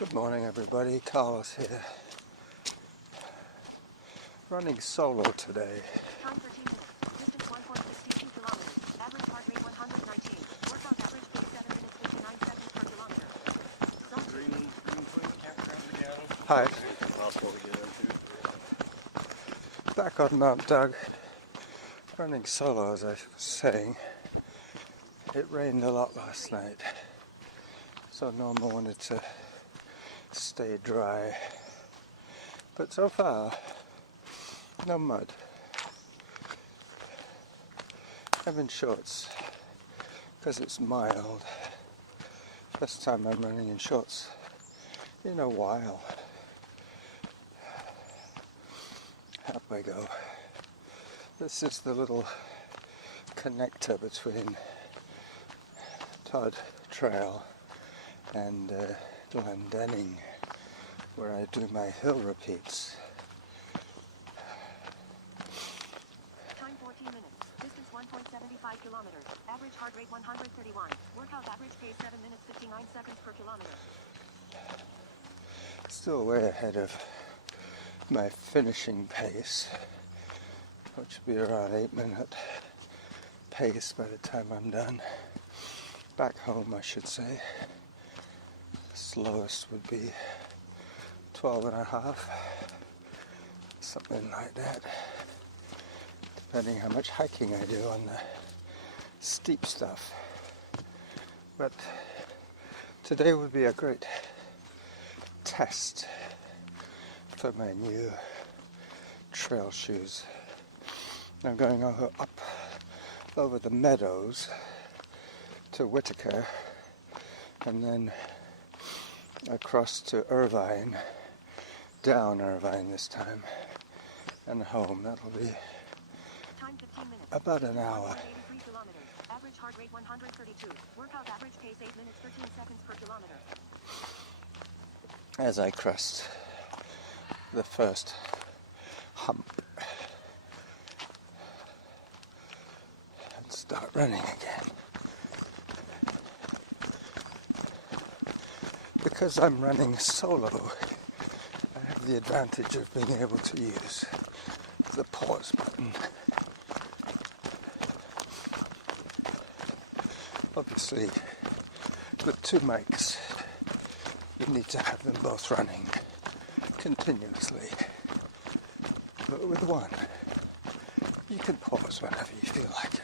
Good morning everybody, Carlos here. Running solo today. Time 13 minutes. Distance 1.62 kilometers. Average heart rate 119. Workout average pace 7 minutes 59 seconds per kilometer. Zone 2. Green point campground again. Hi. Impossible to get into. Back on Mount Doug. Running solo, as I was saying. It rained a lot last night, so Norma wanted to stay dry. But so far, no mud. I'm in shorts because it's mild. First time I'm running in shorts in a while. Up I go. This is the little connector between Todd Trail and Glendenning, where I do my hill repeats. Time 14 minutes. Distance 1.75 kilometers. Average heart rate 131. Workout average pace 7 minutes 59 seconds per kilometer. Still way ahead of my finishing pace, which will be around 8-minute pace by the time I'm done. Back home, I should say. The slowest would be 12.5, something like that, depending how much hiking I do on the steep stuff. But today would be a great test for my new trail shoes. I'm going up over the Meadows to Whitaker and then across to Irvine, down Irvine this time, and home. That'll be Time 15 minutes. about an hour. 83 kilometers. Average heart rate 132. Workout average pace 8 minutes 13 seconds per kilometer. As I crest the first hump and start running again. Because I'm running solo, I have the advantage of being able to use the pause button. Obviously, with two mics, you need to have them both running continuously. But with one, you can pause whenever you feel like it.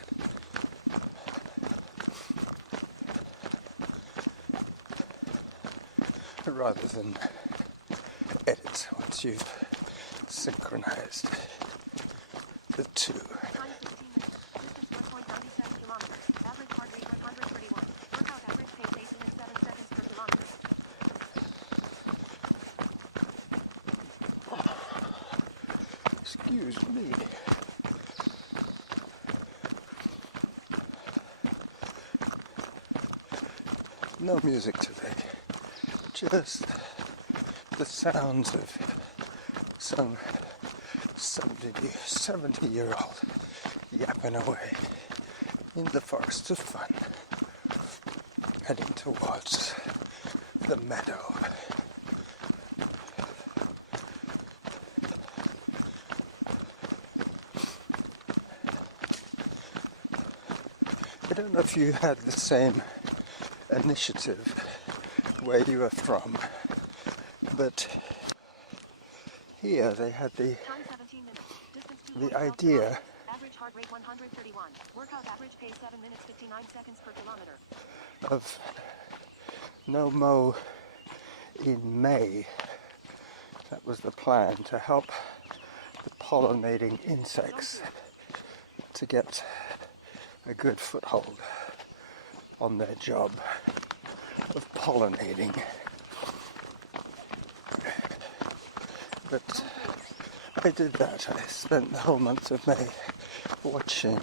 Rather than edit once you've synchronized the two. Time 15 minutes. Distance 1.97 kilometers. Average heart rate 131. Workout average pace 8 minutes 7 seconds per kilometer. Excuse me. No music today. Just the sounds of some 70-year-old yapping away in the forest of fun, heading towards the meadow. I don't know if you had the same initiative where you are from, but here they had Time 17 minutes. Distance 2.12 the idea kilometers. Average heart rate 131. Workout average pace 7 minutes 59 seconds per kilometer. of no mow in May. That was the plan, to help the pollinating insects to get a good foothold on their job of pollinating. But I did that. I spent the whole month of May watching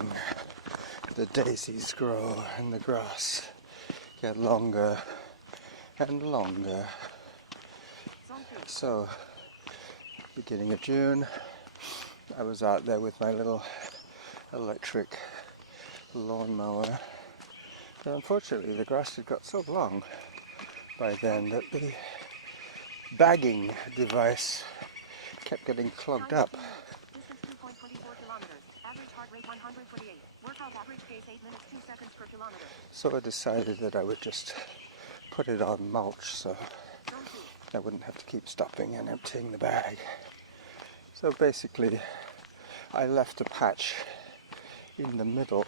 the daisies grow and the grass get longer and longer. Zone 3. So, beginning of June, I was out there with my little electric lawnmower. But unfortunately, the grass had got so long by then that the bagging device kept getting clogged up. Distance 2.24 kilometers. Average heart rate 128. Workout average pace 8 minutes 2 seconds per kilometer. So I decided that I would just put it on mulch so Zone 2. I wouldn't have to keep stopping and emptying the bag. So basically, I left a patch in the middle,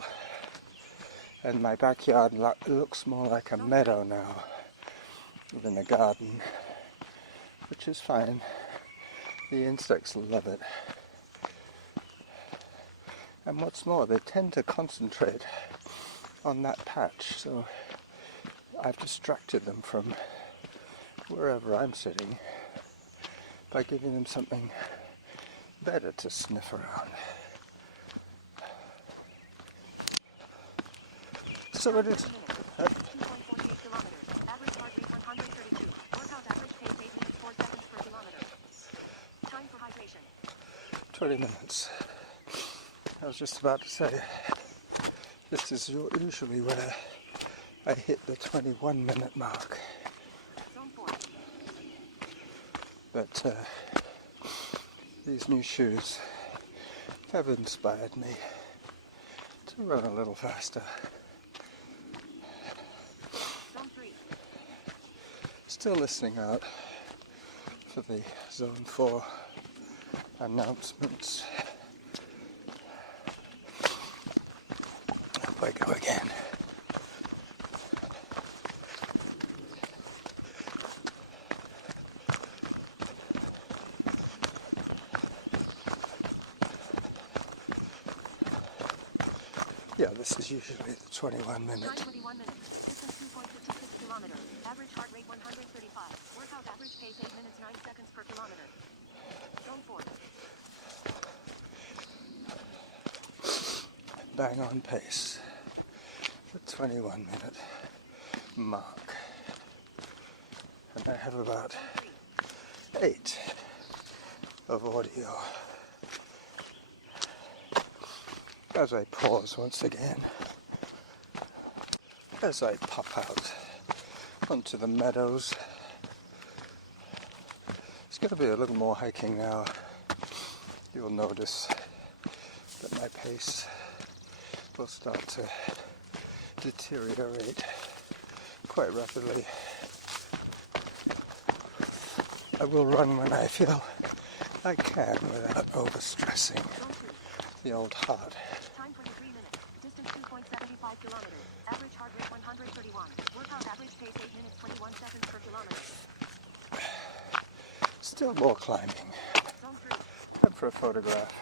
and my backyard looks more like a meadow now than a garden, which is fine. The insects love it. And what's more, they tend to concentrate on that patch, so I've distracted them from wherever I'm sitting by giving them something better to sniff around. So it is. 2.48 kilometers. Average heart rate 132. Workout average pace 8 minutes 4 seconds per kilometer. Time for hydration. 20 minutes. I was just about to say, this is usually where I hit the 21-minute mark. Zone 4. But these new shoes have inspired me to run a little faster. Zone 3. Still listening out for the Zone 4 announcements. Up I go again. Yeah, this is usually the 21 minute. Time 21 minutes. Distance 2.56 kilometers. Average heart rate 135. Workout average pace 8 minutes 9 seconds per kilometer. Zone 4. Bang on pace. The 21 minute mark. And I have about 8 of audio. As I pause once again, as I pop out onto the meadows. It's going to be a little more hiking now. You'll notice that my pace will start to deteriorate quite rapidly. I will run when I feel I can without overstressing the old heart. Time 23 minutes. Distance 2.75 kilometers. Average heart rate 131. Workout average pace 8 minutes 21 seconds per kilometer. Still more climbing. Zone 3. Time for a photograph.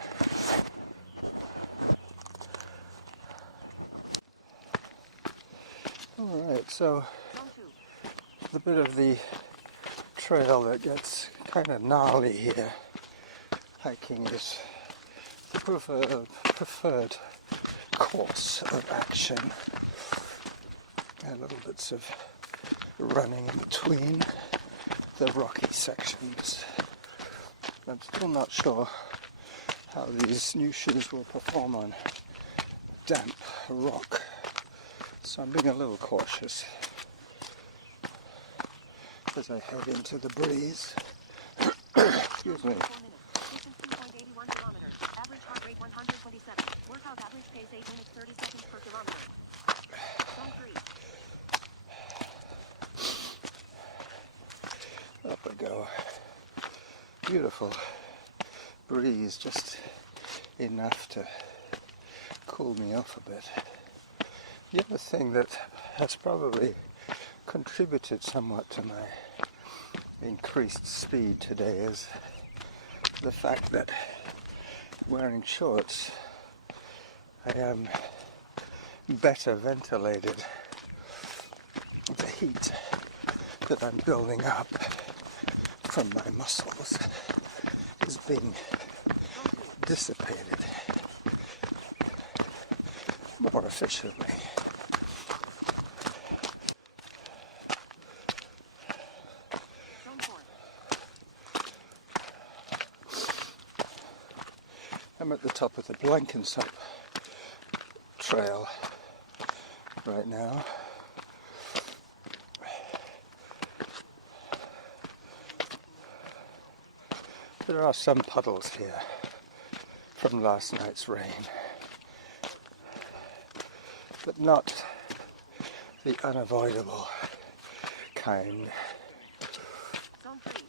Alright, so Zone 2. the bit of the trail that gets kind of gnarly here, hiking, is the preferred course of action. And little bits of running in between the rocky sections. I'm still not sure how these new shoes will perform on damp rock, so I'm being a little cautious as I head into the breeze. Excuse me. 4 minutes. Distance 2.81 kilometers. Average heart rate 127. Workout average pace 8 minutes 30 seconds per kilometer. Zone 3. Up I go. Beautiful breeze, just enough to cool me off a bit. The other thing that has probably contributed somewhat to my increased speed today is the fact that wearing shorts I am better ventilated. The heat that I'm building up from my muscles is being dissipated more efficiently. Zone 4. I'm at the top of the Blenkinsop trail right now. There are some puddles here from last night's rain, but not the unavoidable kind. Zone 3.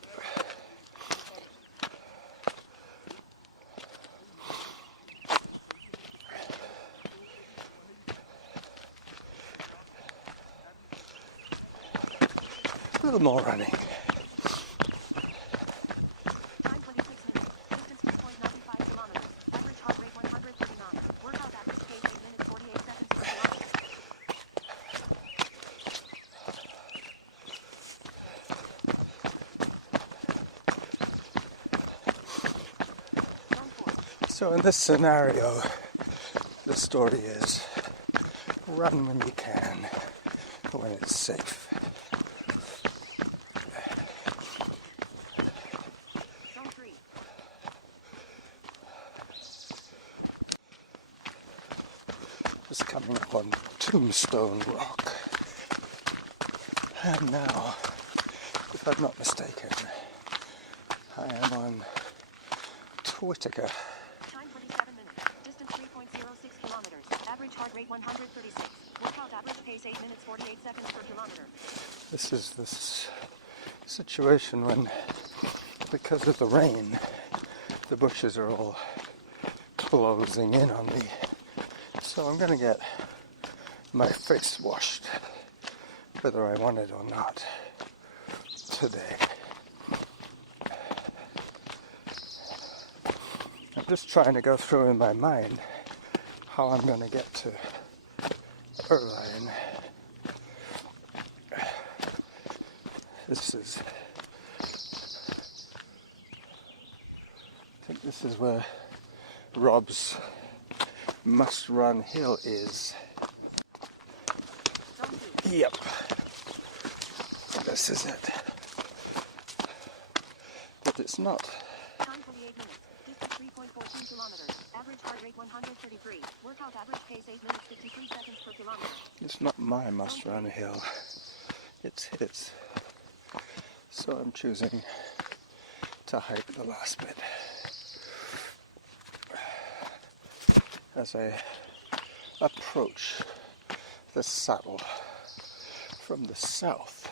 A little more running. Time 26 minutes. Distance 3.95 kilometers. Average heart rate 139. Workout average pace 8 minutes 48 seconds per kilometer. Zone 4. So in this scenario, the story is run when you can, when it's safe. Zone 3. Just coming up on Tombstone Rock. And now, if I'm not mistaken, I am on Whittaker. Time 27 minutes. Distance 3.06 kilometers. Average heart rate 136. Workout average pace 8 minutes 48 seconds per kilometer. This is this situation when, because of the rain, the bushes are all closing in on me. So I'm going to get my face washed, whether I want it or not, today. I'm just trying to go through in my mind how I'm going to get to Irvine. This is, I think this is where Rob's must-run hill is. Zone 2. Yep, this is it. But it's not. Time 28 minutes. Distance 3.14 kilometers. Average heart rate 133. Workout average pace 8 minutes 53 seconds per kilometer. It's not my must-run hill. It's his. So I'm choosing to hike the last bit. As I approach the saddle from the south.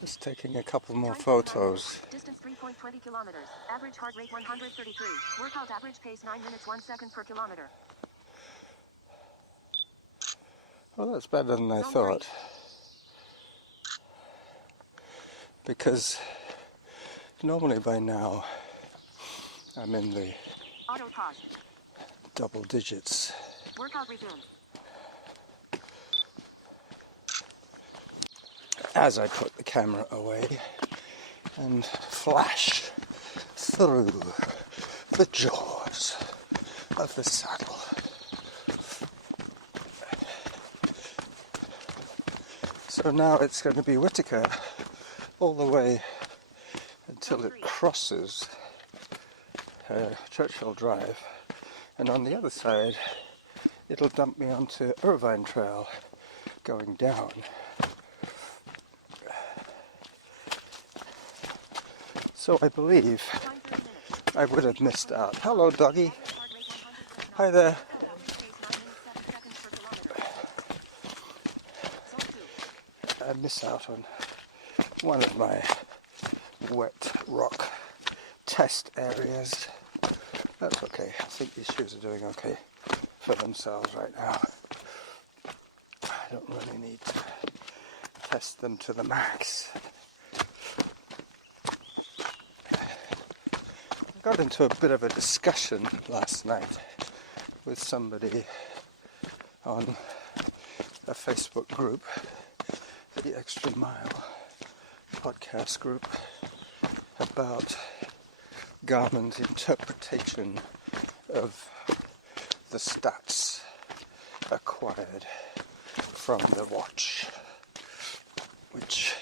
Just taking a couple more Time 29 photos. minutes. Distance 3.20 kilometers. Average heart rate 133. Workout average pace 9 minutes 1 second per kilometer. Well, that's better than I Zone thought. Because normally by now I'm in the Auto pause. double digits. Workout resumed. As I put the camera away and flash through the jaws of the saddle. So now it's going to be Whittaker all the way until it crosses Churchill Drive, and on the other side it'll dump me onto Irvine Trail going down. So I believe Time 30 minutes. I would have missed out. Hello, doggy. Average heart rate 139. Hi there. Workout average pace 9 minutes 7 seconds per kilometer. Zone 2. I miss out on one of my wet rock test areas. That's okay. I think these shoes are doing okay for themselves right now. I don't really need to test them to the max. I got into a bit of a discussion last night with somebody on a Facebook group, the Extra Mile podcast group, about Garmin's interpretation of the stats acquired from the watch, which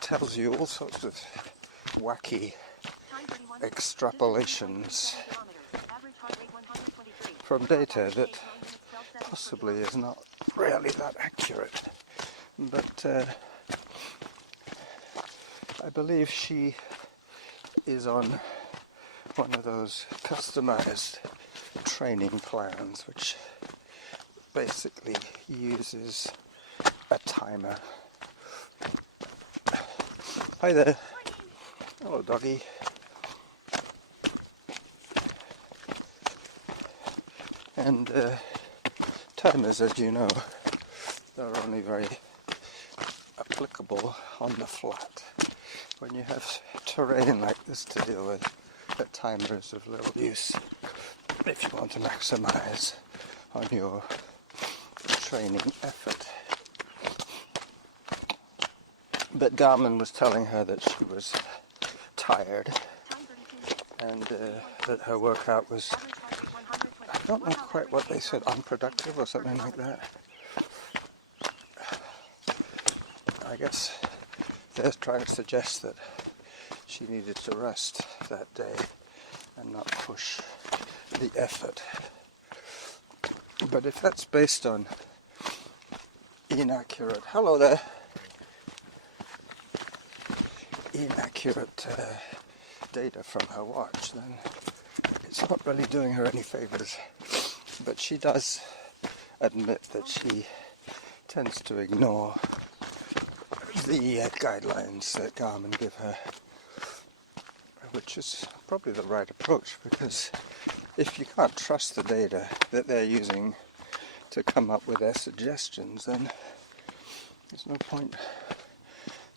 tells you all sorts of wacky Time 31. extrapolations Average heart rate 123. from data Workout that average pace 9 minutes 12 seconds per possibly kilometer. is not really that accurate. But I believe she is on one of those customized training plans, which basically uses a timer. Hi there. Hello, doggy. And timers, as you know, are only very applicable on the flat. When you have terrain like this to deal with, a timer is of little use if you want to maximize on your training effort. But Garmin was telling her that she was tired and that her workout was, I don't know quite what they said, unproductive or something like that. I guess they're trying to suggest that she needed to rest that day and not push the effort. But if that's based on inaccurate, hello there, inaccurate data from her watch, then it's not really doing her any favors. But she does admit that she tends to ignore the guidelines that Garmin give her, which is probably the right approach, because if you can't trust the data that they're using to come up with their suggestions, then there's no point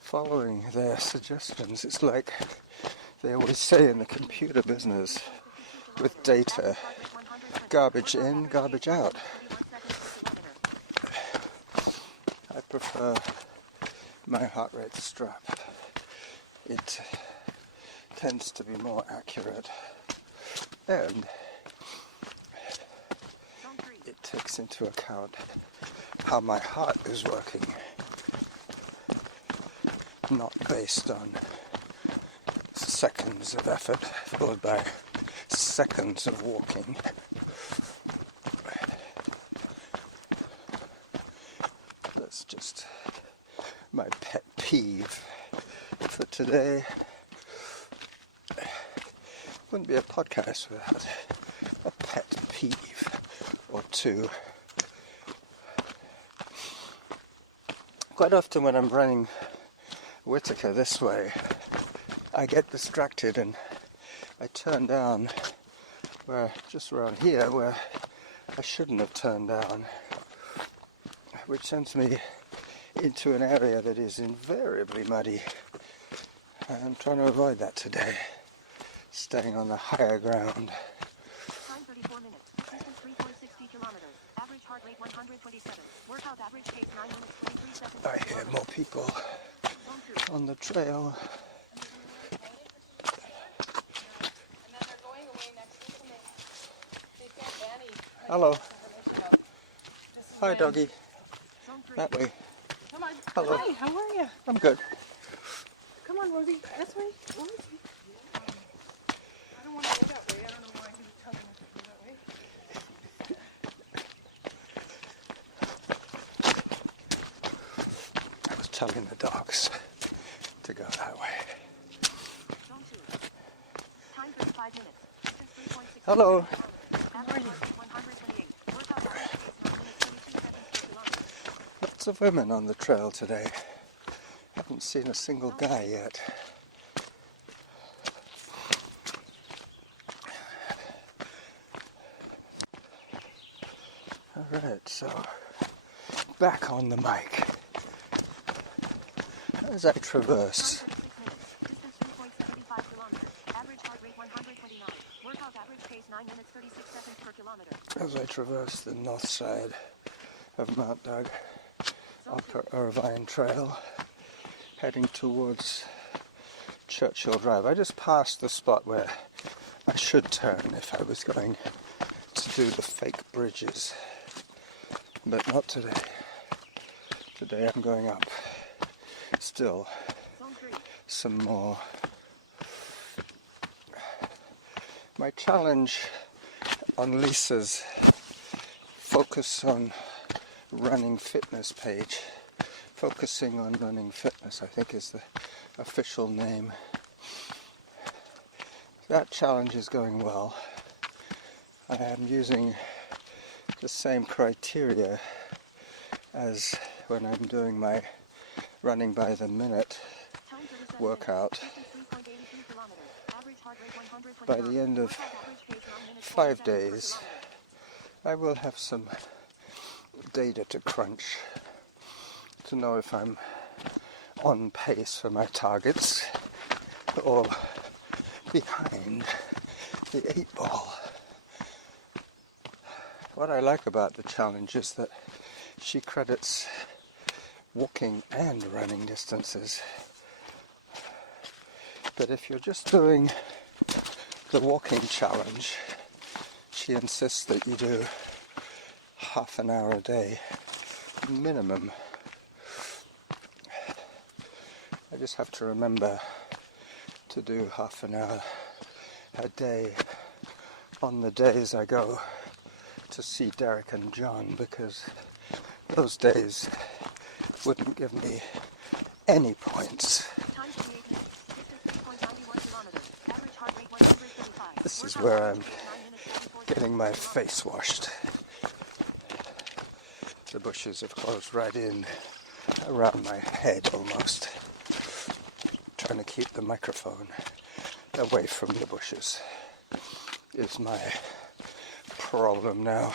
following their suggestions. It's like they always say in the computer business with data, garbage in, garbage out. I prefer my heart rate strap. It tends to be more accurate, and it takes into account how my heart is working, not based on seconds of effort followed by seconds of walking. That's just my pet peeve for today. Wouldn't be a podcast without a pet peeve or two. Quite often when I'm running Whittaker this way, I get distracted and I turn down just around here where I shouldn't have turned down, which sends me into an area that is invariably muddy. I'm trying to avoid that today, staying on the higher ground. Time 34 minutes. Distance 3.60 kilometers. Average heart rate 127. Workout average pace 9 minutes 23 seconds. I hear more people on the trail. Hello. Hi, doggy. That way. Come on. Hello. Hi, how are you? I'm good. Come on, Rosie. This way. Rosie. I don't want to go that way. I don't know why he was telling us to go that way. I was telling the dogs to go that way. Zone 2. Time 35 minutes. Distance 3.60. Hello. Average heart rate 128. Workout average pace 9 minutes 32 seconds per kilometer. Lots of women on the trail today. Haven't seen a single guy yet. Alright, so back on the mic. As I traverse, Time 36 minutes. Distance 3.75 kilometers. Average heart rate 129. Workout average pace 9 minutes 36 seconds per kilometer. as I traverse the north side of Mount Doug, Upper Irvine Trail, heading towards Churchill Drive. I just passed the spot where I should turn if I was going to do the fake bridges, but not today. Today I'm going up. Still, Zone 3. some more. My challenge on Lisa's Focus on Running Fitness page, Focusing on Running Fitness, I think is the official name, that challenge is going well. I am using the same criteria as when I'm doing my running by the minute Time 37 workout. minutes. Distance 3.83 kilometers. Average heart rate 120 By the end of Workout average pace 9 minutes 40 5 seconds per days, kilometer. I will have some data to crunch to know if I'm on pace for my targets or behind the 8 ball. What I like about the challenge is that she credits walking and running distances. But if you're just doing the walking challenge, she insists that you do half an hour a day minimum. I just have to remember to do half an hour a day on the days I go to see Derek and John, because those days wouldn't give me any points. Time 28 minutes. Distance 3.91 kilometers. Average heart rate 135. This is Workout where average I'm pace 9 minutes 44 getting seconds my per kilometer. face washed. The bushes have closed right in around my head almost. Trying to keep the microphone away from the bushes is my problem now.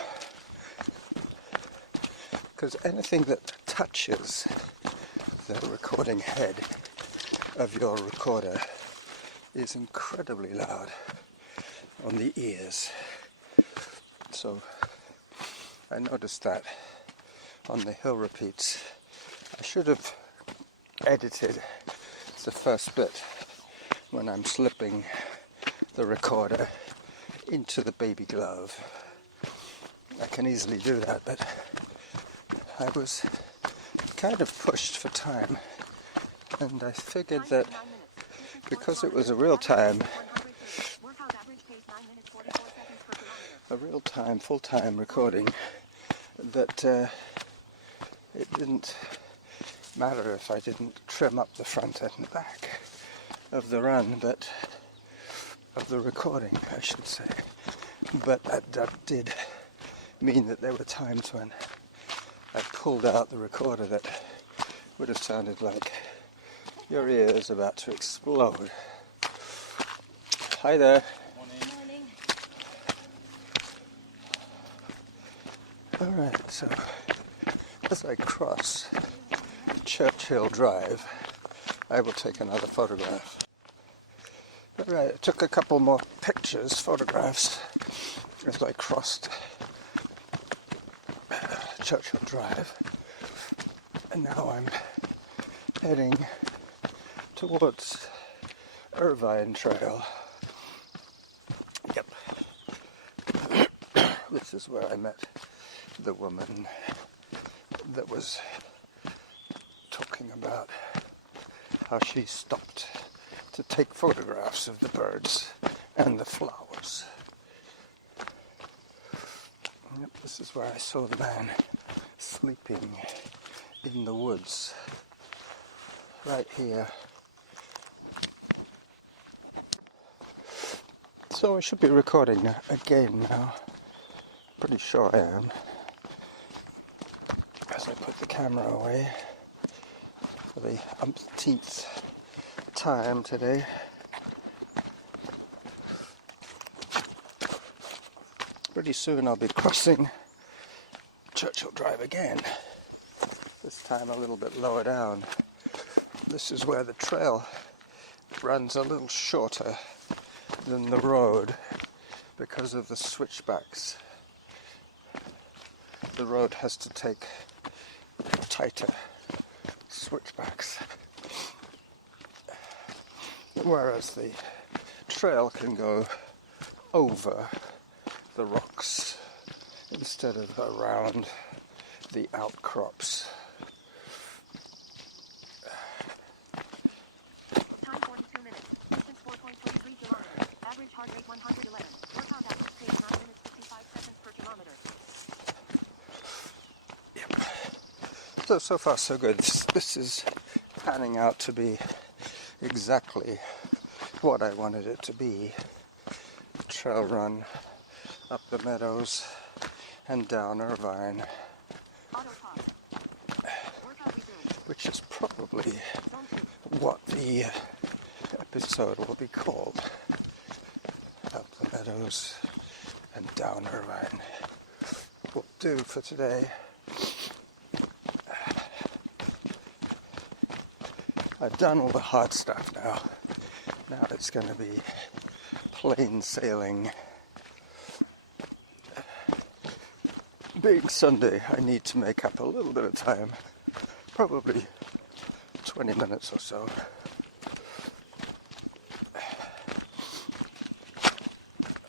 Because anything that touches the recording head of your recorder is incredibly loud on the ears. So I noticed that on the hill repeats. I should have edited the first bit when I'm slipping the recorder into the baby glove. I can easily do that, but I was kind of pushed for time, and I figured Time that 39 minutes. Distance 4 because it was kilometers. a real Average time, pace 130. Workout average pace 9 minutes 44 seconds per kilometer. a real time, full-time recording, that it didn't matter if I didn't trim up the front and back of the run, but of the recording, I should say. But that did mean that there were times when I pulled out the recorder that would have sounded like your ears about to explode. Hi there. Alright, so as I cross Churchill Drive, I will take another photograph. Alright, I took a couple more photographs, as I crossed Churchill Drive, and now I'm heading towards Irvine Trail. Yep. This is where I met the woman that was talking about how she stopped to take photographs of the birds and the flowers. Yep, this is where I saw the man sleeping in the woods, right here. So I should be recording again now. Pretty sure I am. As I put the camera away for the umpteenth time today. Pretty soon I'll be crossing Churchill Drive again. This time a little bit lower down. This is where the trail runs a little shorter than the road because of the switchbacks. The road has to take tighter switchbacks, whereas the trail can go over the rocks instead of around the outcrops. Time 42 minutes. Distance 4.23 kilometers. Average heart rate 111. Workout average pace 9 minutes 55 seconds per kilometer. Yep. So far so good. This is panning out to be exactly what I wanted it to be. trail run up the Meadows and down Irvine, Auto pause. Workout resumed. which is probably Zone 2. what the episode will be called. Up the Meadows and down Irvine. Will do for today. I've done all the hard stuff now. Now it's going to be plain sailing. Being Sunday, I need to make up a little bit of time. Probably 20 minutes or so.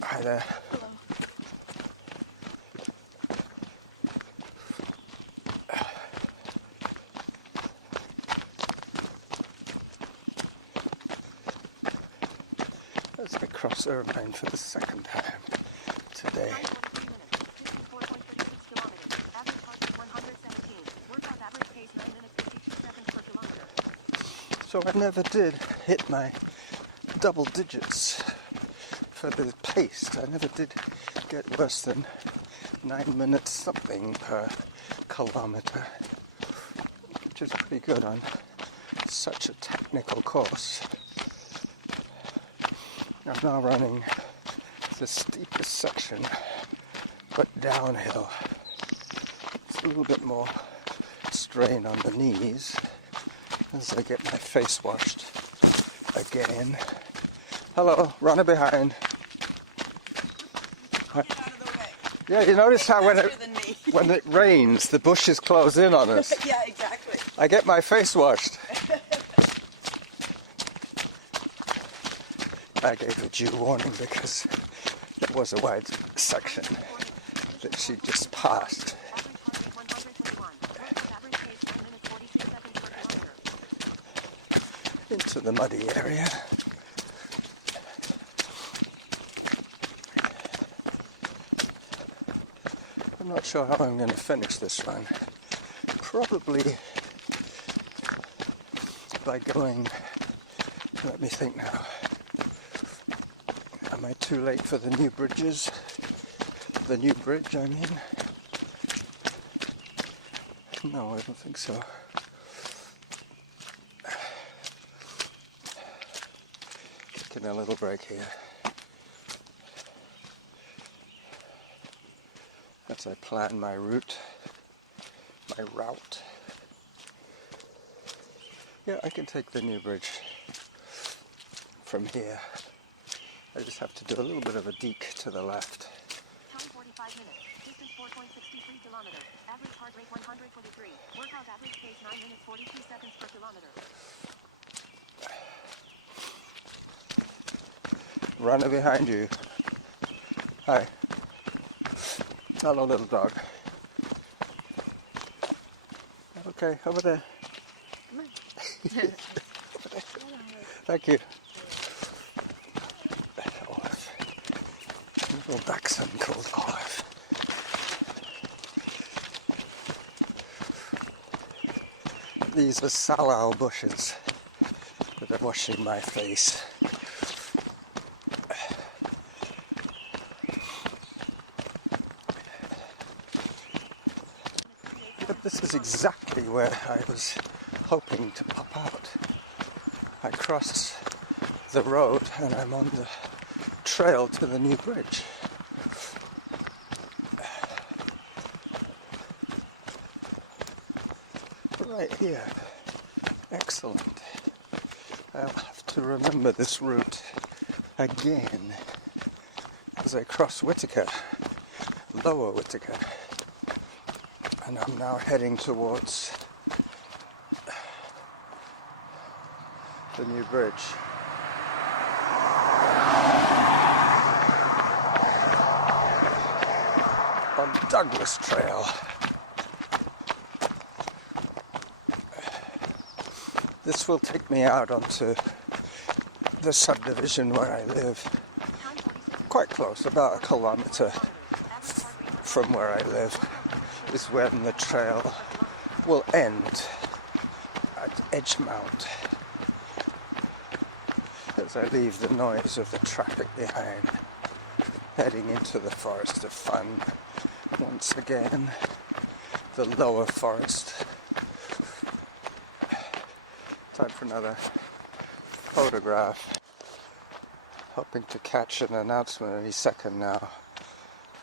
Hi there. Hello. As I cross Irvine for the second time today. Time 43 minutes. Distance 4.36 kilometers. Average heart rate 117. Workout average pace 9 minutes 52 seconds per kilometer. So I never did hit my double digits for the pace. I never did get worse than 9 minutes something per kilometer, which is pretty good on such a technical course. I'm now running the steepest section, but downhill. It's a little bit more strain on the knees as I get my face washed again. Hello, runner behind. Get out of the way. Yeah, you notice how Faster than me. when it rains, the bushes close in on us. Yeah, exactly. I get my face washed. I gave a due warning because there was a wide section that she just passed. Average heart rate 121. Workout average pace 9 minutes 42 seconds per kilometer. Into the muddy area. I'm not sure how I'm going to finish this run. Probably by going, let me think now. Am I too late for the new bridges? The new bridge, I mean? No, I don't think so. Taking a little break here. As I plan my route. Yeah, I can take the new bridge from here. I just have to do a little bit of a deke to the left. Time 45 minutes. Distance 4.63 kilometers. Average heart rate 123. Workout average pace 9 minutes 42 seconds per kilometer. Runner behind you. Hi. Hello, little dog. Okay, over there. Come on. Thank you. Olive. Little dachshund called Olive. These are salal bushes that are washing my face. But this is exactly where I was hoping to pop out. I crossed the road and I'm on the trail to the new bridge. Right here. Excellent. I'll have to remember this route again as I cross Whittaker, Lower Whittaker. And I'm now heading towards the new bridge. On Douglas Trail. This will take me out onto the subdivision where I live. Quite close, about a kilometre from where I live is when the trail will end at Edgemount as I leave the noise of the traffic behind. heading into the forest of fun once again. The lower forest. Time for another photograph. Hoping to catch an announcement any second now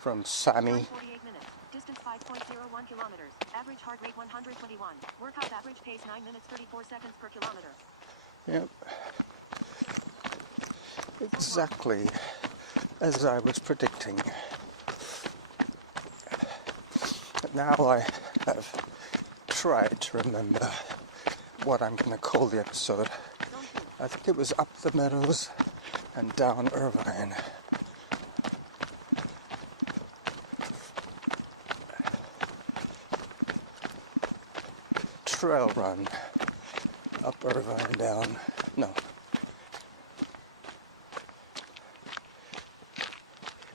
from Sammy. Time 48 minutes. Distance 5.01 kilometers. Average heart rate 121. Workout average pace 9 minutes 34 seconds per kilometer. Yep. Exactly as I was predicting. Now I have tried to remember what I'm going to call the episode. I think it was Up the Meadows and Down Irvine. Trail run. Up Irvine, down. No.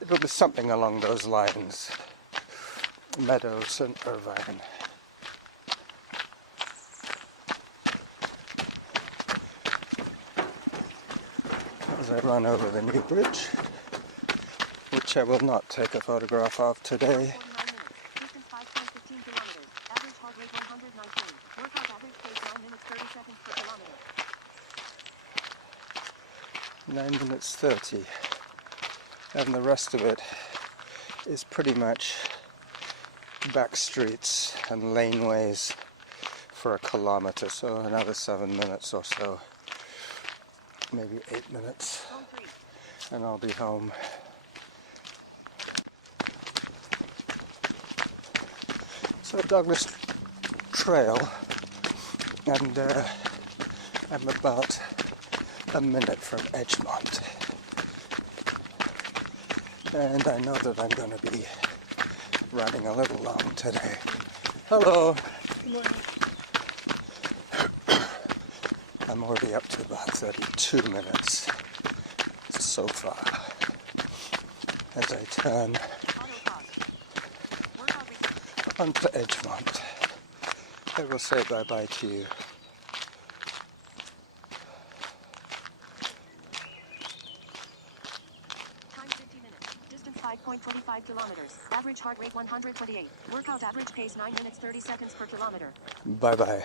It'll be something along those lines. Meadows and Irvine. As I run over the new bridge, which I will not take a photograph of today. 49 minutes. Distance 5.15 kilometers. Average heart rate 119. Workout average pace 9 minutes 30 seconds per kilometer. 9 minutes 30. And the rest of it is pretty much back streets and laneways for a kilometer, so another 7 minutes or so, maybe 8 minutes, Zone 3. and I'll be home. So Douglas Trail, and I'm about a minute from Edgemont, and I know that I'm going to be running a little long today. Hello. Good morning. I'm already up to about 32 minutes so far. As I turn Auto pause. Workout resumed. onto Edgemont, I will say bye-bye to you. Time 50 minutes. Distance 5.25 kilometers. Average heart rate 128. Workout average pace 9 minutes 30 seconds per kilometer. Bye-bye.